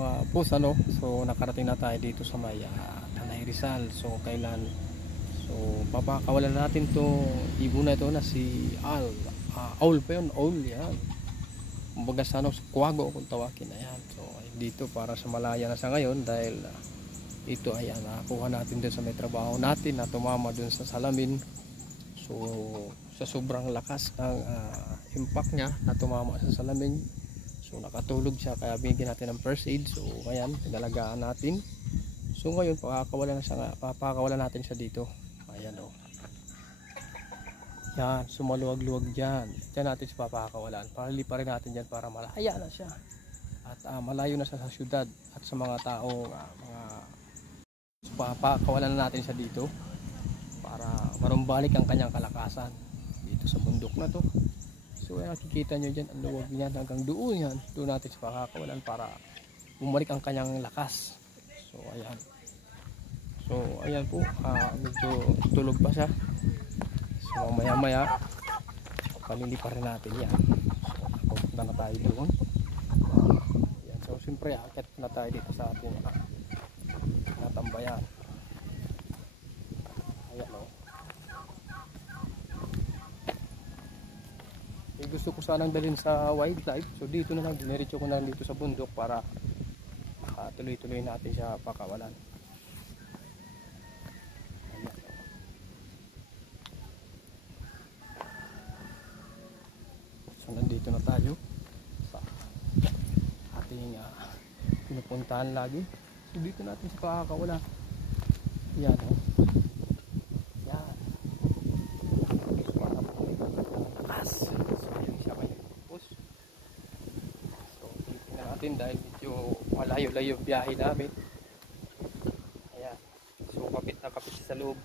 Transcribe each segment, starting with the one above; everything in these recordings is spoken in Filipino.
Boss, ano, so nakarating na tayo dito sa may Tanay Rizal. So kailan, so papakawalan natin to ibon na ito na si Owl pa yun, Owl yan. Kumbaga sa ano, Kuwago kung tawagin. Ayan, so dito para sa Malaya na sa ngayon dahil ito ay nakuha natin dun sa may trabaho natin na tumama dun sa salamin. So sa sobrang lakas ng impact nya na tumama sa salamin, so nakatulog siya, kaya bigyan natin ng first aid. So ayan, pinalagaan natin. So ngayon papakawalan natin siya dito. Ayan o. Yan, sumaluwag-luwag dyan. Diyan natin siya papakawalan. Paliliparin natin dyan para malaya na siya. At malayo na siya sa syudad at sa mga taong papakawalan na natin siya dito para marumbalik ang kanyang kalakasan dito sa bundok na to. So nakikita nyo dyan, ang luwag niyan hanggang doon yan. Doon natin siya pakakawalan para bumalik ang kanyang lakas. So ayan. So ayan po, medyo tulog pa siya. So maya maya paliliparin natin yan. So pupunta na tayo doon. Ayan. So siyempre akit na tayo dito sa ating natambayan. Ayan o. Gusto ko sanang dalhin sa wildlife, so dito na lang, diniretso ko na dito sa bundok para tuloy-tuloy natin siya pakawalan. So nandito na tayo sa ating pinupuntahan lagi. So dito natin siya pakakawalan. Yan o. Dahil medyo malayo-layo yung biyahe namin. Ayan. So kapit na kapit sa loob.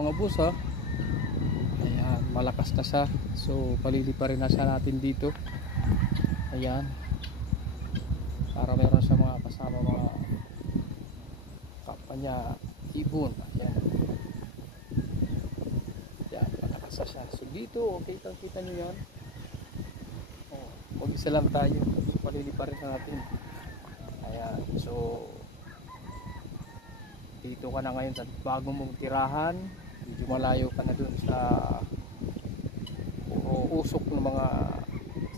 Mga boss ha. Ayan, malakas na siya. So paliliparin na siya natin dito. Ayan. Para meron sa mga kasama mga kapwa niya ibon. Ayan. Ayan, malakas na siya. So dito, okay, kita nyo yan. Mag-isa lang tayo, paliliparin na natin. Ayan, so dito ka na ngayon sa bago mong tirahan. Medyo malayo ka na dun sa usok ng mga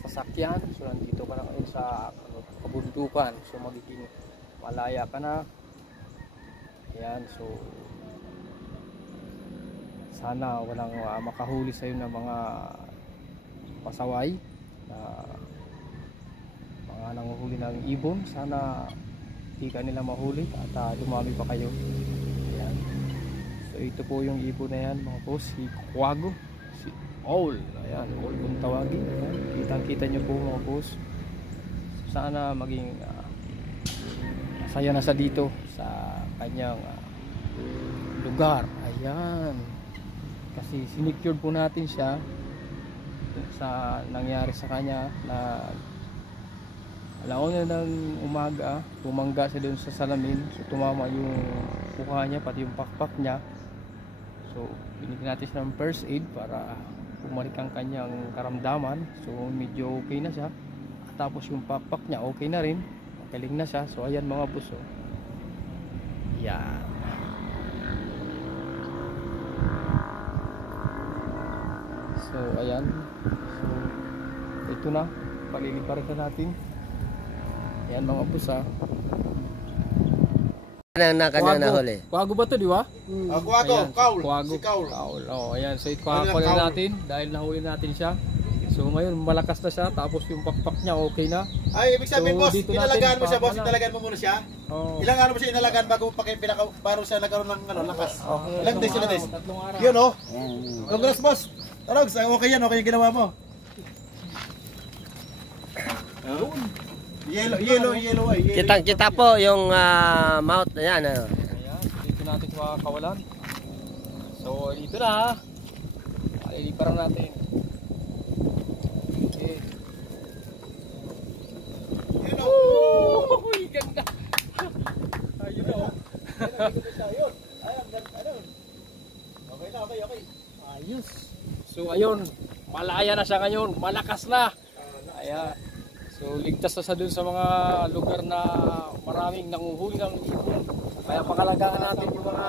sasakyan. So nandito ka na ngayon sa kabundukan. So magiging malaya ka na. Ayan, so sana walang makahuli sa'yo ng mga pasaway na mga nanguhuli ng ibon. Sana hindi ka nila mahuli at dumami pa kayo. Ayan. So ito po yung ibon na yan mga boss, si Kuwago, si Owl. Ayan, Owl kung tawagin. Kitang kita nyo po mga boss. So, sana maging masaya na sa dito sa kanyang lugar. Ayan, kasi sinecured po natin siya sa nangyari sa kanya na alauna ng umaga, tumangga siya doon sa salamin. So tumama yung mukha niya, pati yung pakpak niya. So binigyan natin siya ng first aid para bumalik ang kanyang karamdaman. So medyo okay na siya. Tapos yung pakpak niya okay na rin, magaling na siya. So ayan mga boss, oh. Yan. So ayan. So ito na, paliliparin na natin. Ayan mga boss ha. Ano na kanya nahuli? Kuwago ba ito, di ba? Kuwago, Kaul. Kuwago, Si Kaul. Kaul. Oh, ayan. So ipakakuli natin dahil nahuli natin siya. So ngayon malakas na siya, tapos yung pakpak niya okay na. Ay, ibig sabihin, So, boss, dito inalagaan mo natin siya, boss. pa- Inalagaan mo muna siya. Oh. Ilang araw mo siya inalagaan bago bago siya nagkaroon ng lakas? Okay. Ilang days, ilang days? Tatlong araw. Yun, oh. Congrats, boss. Tarogs, okay yan, okay yung ginawa mo. Yellow ay. Kita po yung mouth na yan. Ayan, dito natin kawalan. So dito na ha. Paliliparan natin. Okay. Yun, oh. Uy, ganda. Ayun o. Okay na, okay. Ayos. So ayun, malaya na siya ngayon, malakas na. Ayan. So So ligtas na sa dun sa mga lugar na maraming nanguhuli ng ibon. Kaya pangalagaan natin yung mga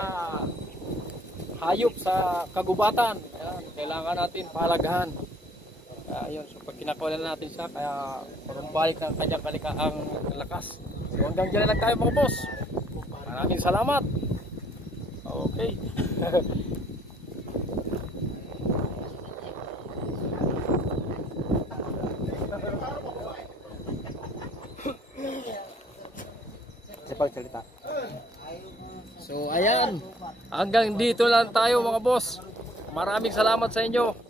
hayop sa kagubatan. Ayan, kailangan natin pahalagahan. Ayun, so pag kinakuha na natin siya, kaya marumbalik ng kanyang kalikaang lakas. So hanggang dyan lang tayo mga boss. Maraming salamat. Okay. Pagsalita. So ayan, hanggang dito lang tayo mga boss. Maraming salamat sa inyo.